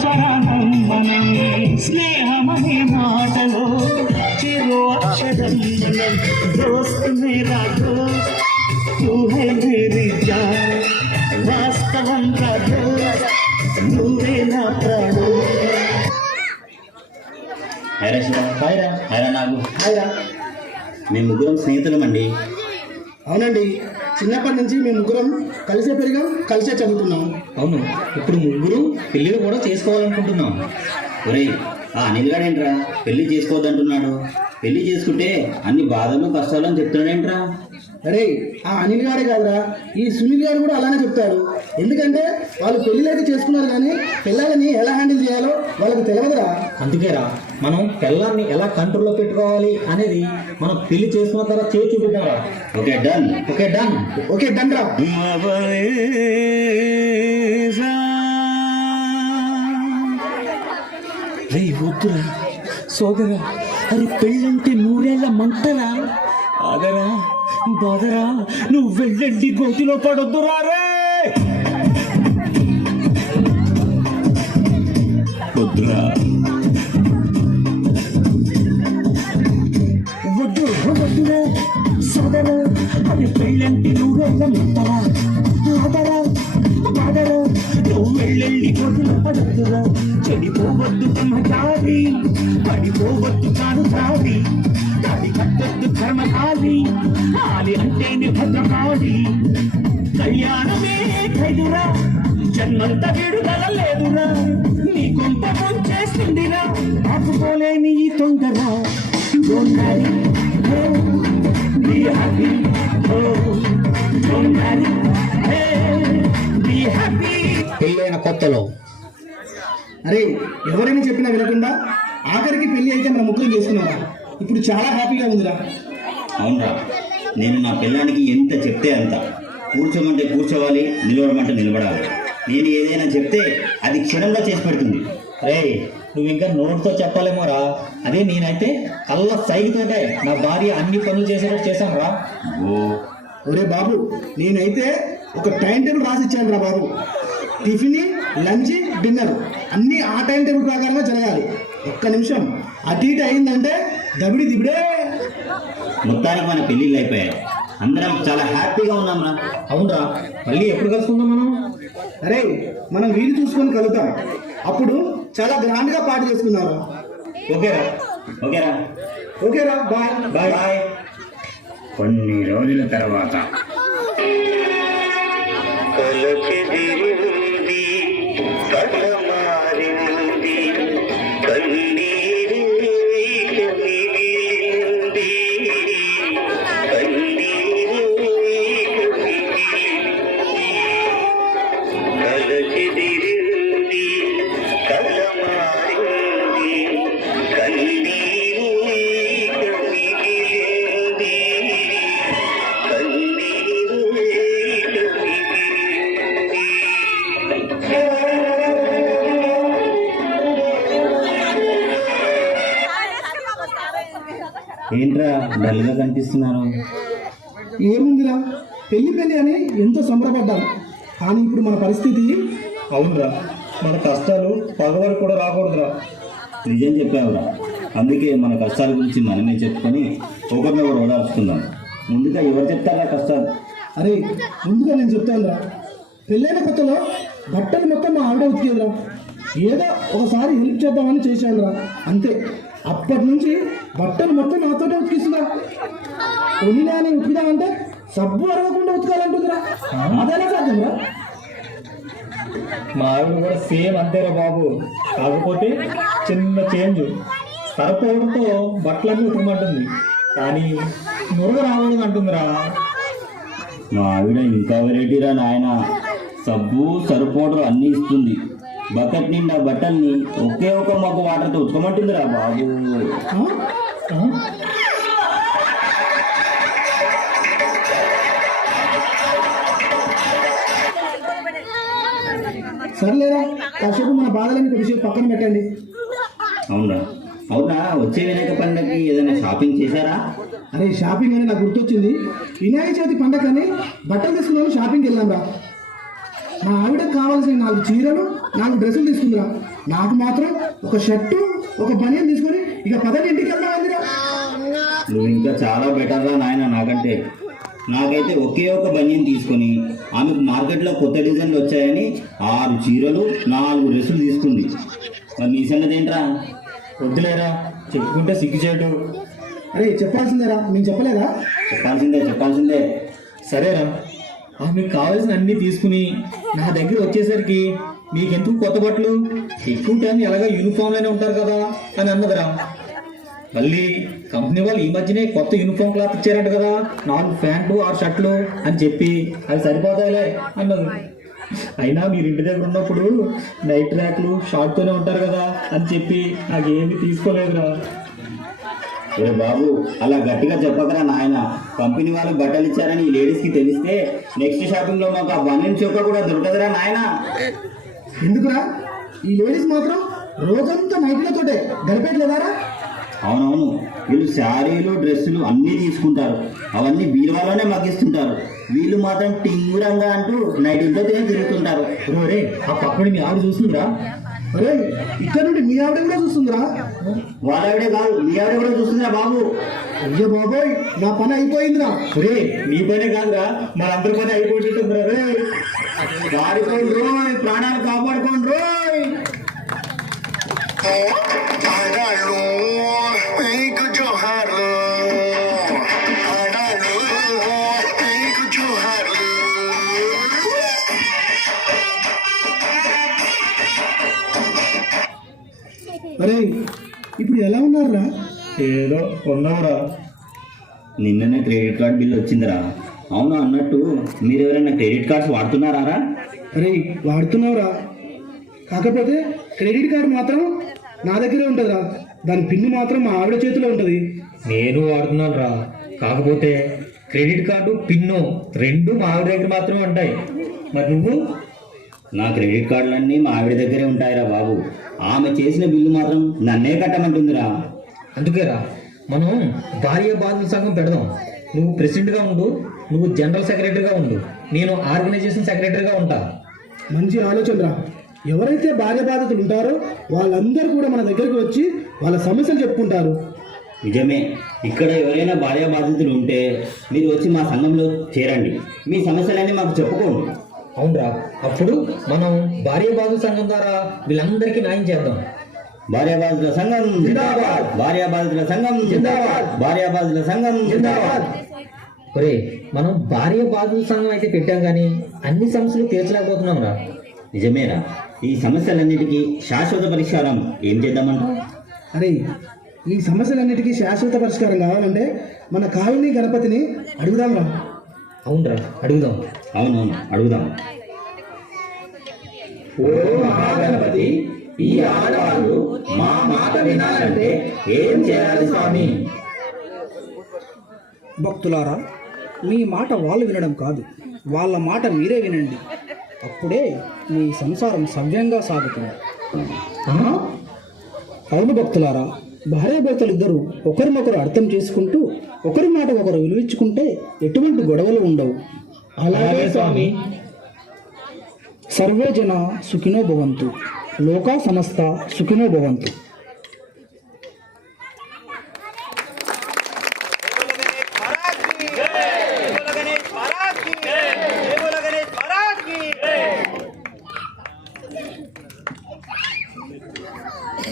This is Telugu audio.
స్వరానం మనం స్నేహమనే మాటలో చిరు అక్షరం మనం దోస్త్ మేరా దోస్త్ తూ హై మేరీ జాన్ వాస్తవం కా దోస్త్ నువ్వే నా ప్రాణం. హైరా శివ. హాయ్రా. హైరా నాగు. హాయ్రా. మేము ముగ్గురం స్నేహితులమండి. అవునండి, చిన్నప్పటి నుంచి మేము ముగ్గురం కలిసే పెరిగాం, కలిసే చదువుతున్నాం. అవును, ఇప్పుడు ముగ్గురు పెళ్ళిళ్ళు కూడా చేసుకోవాలనుకుంటున్నాం. ఒరేయ్, ఆ అనిల్ గాడేంట్రా పెళ్లి చేసుకోవద్దంటున్నాడు? పెళ్లి చేసుకుంటే అన్ని బాధలు కష్టాలు అని చెప్తున్నాడేంట్రా? అరే, ఆ అనిల్ గారే కాదురా, ఈ సునీల్ గారు కూడా అలానే చెప్తారు. ఎందుకంటే వాళ్ళు పెళ్ళిళ్ళైతే చేసుకున్నారు కానీ పిల్లలని ఎలా హ్యాండిల్ చేయాలో వాళ్ళకి తెలియదురా. అందుకేరా మనం పిల్లల్ని ఎలా కంట్రోల్లో పెట్టుకోవాలి అనేది మనం పెళ్లి చేసుకున్న తర్వాత చేసి చూపిద్దాంరా. Okay done. Okay done. Okay done రా. రే వద్దురా సోదరా, అది పెళ్ళంటే నూరేళ్ల మంటరా. ఆగరా బాదరా, నువ్వు వెళ్ళండి గోతిలో పడొద్దురా. రే వద్దురా, వద్దు వద్దురా సోదరా, అది పెళ్ళంటే నూరేళ్ల మంటరా. ఆదరా బాదరా, నువ్వు వెళ్ళండి గోతిలో పడొద్దురా. చెడిపోవద్దు బ్రహ్మచారి, పడిపోవద్దు కాదు తాడి, తాడి కట్టొద్దు కర్మకాలి, కాలి అంటేనే భద్రకాళి. కళ్యాణమే ఖైదురా, జన్మంత విడుదల లేదురా. నీ కొంప ముంచేస్తుందిరా, ఆపుకోలేని ఈ తొందర. Don't marry, oh, be happy, oh, don't marry, hey, be happy. పెళ్ళైన కొత్తలో అరే, ఎవరైనా చెప్పినా వినకుండా ఆఖరికి పెళ్లి అయితే మన ముగ్గురం చేసుకున్నారా. ఇప్పుడు చాలా హ్యాపీగా ఉందిరా. అవునరా, నేను నా పిల్లానికి ఎంత చెప్తే అంత. కూర్చోమంటే కూర్చోవాలి, నిలబడమంటే నిలబడాలి. నేను ఏదైనా చెప్తే అది క్షణంలో చేసి పెడుతుంది. రే, నువ్వు ఇంకా నోటితో చెప్పాలేమోరా, అదే నేనైతే కళ్ళ సైగుతోటే నా భార్య అన్ని పనులు చేసేటట్టు చేశాను రా. ఓ ఒరే బాబు, నేనైతే ఒక టైం టేబుల్ రాసి ఇచ్చాను రా బాబు. టిఫిన్, లంచ్, డిన్నర్ అన్నీ ఆ టైం టేబుల్ ప్రకారంగా జరగాలి. ఒక్క నిమిషం అటు ఇటు అయిందంటే దబిడి దిబిడే. మొత్తానికి మన పెళ్ళిళ్ళు అయిపోయాయి. అందరం చాలా హ్యాపీగా ఉన్నాం రా. అవునరా, మళ్ళీ ఎప్పుడు కలుసుకుందాం మనం? అరే, మనం వీలు చూసుకొని కలుగుతాం. అప్పుడు చాలా గ్రాండ్గా పార్టీ చేసుకున్నారా. ఓకేరా. ఓకేరా. ఓకేరా, బాయ్ బాయ్. బాయ్. కొన్ని రోజుల తర్వాత ఏంట్రా డల్గా కనిపిస్తున్నారు? ఏముందిరా, పెళ్లి అని ఎంతో సంబరపడ్డాం. కానీ ఇప్పుడు మన పరిస్థితి. అవునరా, మన కష్టాలు పగవారు కూడా రాకూడదురా. నిజం చెప్పావురా. అందుకే మన కష్టాల గురించి మనమే చెప్పుకొని ఒకరినొకరు ఓదార్చుకుందాం. ముందుగా ఎవరు చెప్తారా కష్టాలు? అరే, ముందుగా నేను చెప్తానురా. పెళ్ళైన కొత్తలో బట్టలు మొత్తం మా ఆవిడ ఉతికేదిరా. ఏదో ఒకసారి హెల్ప్ చేద్దామని చేశానురా, అంతే. అప్పటి నుంచి బట్టలు మొత్తం నాతోనే ఉతికిస్తుందా. కొన్నినే అని ఉతికిదామంటే సబ్బు అరగకుండా ఉతకాలంటుందిరా. అదేలా సాధ్యంరా? మా ఆవిడ కూడా సేమ్ అంతేరా బాబు. కాకపోతే చిన్న చేంజ్. సరిపోవడంతో బట్టలన్నీ ఉతకమంటుంది, కానీ నురగ రావడం అంటుందిరా. మా ఆవిడ ఇంకా వెరైటీరా నాయన. సబ్బు సరిపోవడం అన్నీ ఇస్తుంది. బకెట్ నిండా బట్టల్ని ఒకే ఒక మగ్గు వాటర్తో ఉతకమంటుందిరా బాబు. సర్లేరా, కాసేపు మన బాధలని కొద్దిసేపు పక్కన పెట్టండి. అవునా అవునా వచ్చే వినాయక పండుగకి ఏదైనా షాపింగ్ చేశారా? అరే, షాపింగ్ అని నాకు గుర్తొచ్చింది. వినాయక చవితి పండగని బట్టలు తీసుకున్నాను, షాపింగ్కి వెళ్ళాం రా. మా ఆవిడకి కావాల్సిన 4 చీరలు 4 డ్రెస్సులు తీసుకుందిరా. నాకు మాత్రం ఒక షర్టు ఒక బనియన్ తీసుకొని ఇక పదండి ఇంటికి వెళ్దామందిరా. నువ్వు ఇంకా చాలా బెటర్రా నాయన నాకంటే. నాకైతే ఒకే ఒక బనియన్ తీసుకొని ఆమెకు మార్కెట్లో కొత్త డిజైన్లు వచ్చాయని 6 చీరలు 4 డ్రెస్సులు తీసుకుంది. మరి నీ సంగతి ఏంట్రా? వద్దులేరా, చెప్పుకుంటే సిగ్గుచేటు. అరే చెప్పాల్సిందేరా, నేను చెప్పలేదా? చెప్పాల్సిందే. సరేరా, ఆమెకు కావాల్సిన అన్నీ తీసుకుని నా దగ్గర వచ్చేసరికి మీకెందుకు కొత్త బట్టలు, ఎక్కువ టైం ఎలాగో యూనిఫామ్లోనే ఉంటారు కదా అని అన్నదిరా. మళ్ళీ కంపెనీ వాళ్ళు ఈ మధ్యనే కొత్త యూనిఫామ్ క్లాత్ ఇచ్చారంట కదా, 4 ప్యాంట్లు 6 షర్ట్లు అని చెప్పి అవి సరిపోతాయిలే అన్నది. అయినా మీరు ఇంటి దగ్గర ఉన్నప్పుడు నైట్ ట్రాక్లు షార్ట్తోనే ఉంటారు కదా అని చెప్పి నాకేమీ తీసుకోలేదురా. ఏ బాబు అలా గట్టిగా చెప్పకరా నాయన. కంపెనీ వాళ్ళు బట్టలు ఇచ్చారని ఈ లేడీస్కి తెలిస్తే నెక్స్ట్ షాపింగ్లో మాకు ఆ బనియన్ చౌక కూడా దొరకదురా నాయన. ఎందుకురా? ఈ లేడీస్ మాత్రం రోజంతా నైట్లతోటే గడిపేట్లేదారా? అవునవును, వీళ్ళు శారీలు డ్రెస్సులు అన్నీ తీసుకుంటారు, అవన్నీ బీరువాలోనే మగ్గిస్తుంటారు. వీళ్ళు మాత్రం టింగురంగా అంటూ నైట్లతో తిరుగుతుంటారు. రే, ఆ పక్కన మీ ఆవిడ చూస్తుందిరా. అరే ఇక్కడ నుండి మీ ఆవిడ కూడా చూస్తుందిరా. వాళ్ళవిడే కాదు, మీ ఆవిడ కూడా చూస్తుందిరా బాబు. అయ్యో బాబోయ్, నా పని అయిపోయిందిరా. రే, నీ పనే కాదురా, మనందరి పని అయిపోతుందిరా. రే పాడుకోండి రోయ్, ప్రాణాలు కాపాడుకోండి రోయ్. ఆడాళ్ళు మీకు జోహార్లు, ఆడాళ్ళు మీకు జోహార్లు. అరే ఇప్పుడు ఎలా ఉన్నారా? ఏదో ఉన్నావురా. నిన్ననే క్రెడిట్ కార్డ్ బిల్ వచ్చిందిరా. అవును, అన్నట్టు మీరు ఎవరైనా క్రెడిట్ కార్డ్స్ వాడుతున్నారా? అరే వాడుతున్నావురా, కాకపోతే క్రెడిట్ కార్డు మాత్రం నా దగ్గరే ఉంటుందిరా. దాని పిన్ మాత్రం మా ఆవిడ చేతిలో ఉంటుంది. నేను వాడుతున్నాను రా, కాకపోతే క్రెడిట్ కార్డు పిన్ను 2 మా ఆవిడ దగ్గర మాత్రమే ఉంటాయి. మరి నువ్వు? నా క్రెడిట్ కార్డులన్నీ మా ఆవిడ దగ్గరే ఉంటాయిరా బాబు. ఆమె చేసిన బిల్లు మాత్రం నన్నే కట్టమంటుందిరా. అందుకేరా మనం భార్య బాధ్యత సంఘం పెడదాం. నువ్వు ప్రెసిడెంట్గా ఉండు, నువ్వు జనరల్ సెక్రటరీగా ఉండు, నేను ఆర్గనైజేషన్ సెక్రటరీగా ఉంటా. మంచి ఆలోచన రా. ఎవరైతే భార్య బాధితులు ఉంటారో వాళ్ళందరూ కూడా మన దగ్గరికి వచ్చి వాళ్ళ సమస్యలు చెప్పుకుంటారు. నిజమే, ఇక్కడ ఎవరైనా భార్య బాధితులు ఉంటే మీరు వచ్చి మా సంఘంలో చేరండి, మీ సమస్యలన్నీ మాకు చెప్పుకోండి. అవునరా, అప్పుడు మనం భార్య బాధ్యత సంఘం ద్వారా వీళ్ళందరికీ న్యాయం చేద్దాం. భార్య బాధితుల సంఘం జిందాబాద్, భార్య బాధితుల సంఘం జిందాబాద్, భార్య బాధితుల సంఘం జిందాబాద్. ఒరే, మనం భార్య బాధితుల సంఘం అయితే పెట్టాం కానీ అన్ని సమస్యలు తీర్చలేకపోతున్నాం రా. నిజమేరా, ఈ సమస్యలన్నిటికీ శాశ్వత పరిష్కారం ఏం చేద్దామంట? అరే ఈ సమస్యలన్నిటికీ శాశ్వత పరిష్కారం కావాలంటే మన కాలనీ గణపతిని అడుగుదాంరా. అవునరా, అడుగుదాం. అవునవును, అడుగుదాం. ఓ మహాగణపతి, ఈ ఆడవాళ్ళు మా మాట వినాలంటే ఏం చేయాలి స్వామి? భక్తులారా, మీ మాట వాళ్ళు వినడం కాదు, వాళ్ళ మాట మీరే వినండి. అప్పుడే మీ సంసారం సవ్యంగా సాగుతుంది. అవును భక్తులారా, భార్యాభర్తలు ఇద్దరు ఒకరినొకరు అర్థం చేసుకుంటూ ఒకరి మాట ఒకరు విలువించుకుంటే ఎటువంటి గొడవలు ఉండవు. అలాగే స్వామి. సర్వే జన సుఖినో భవంతు, లోకా సమస్త సుఖినో భవంతు.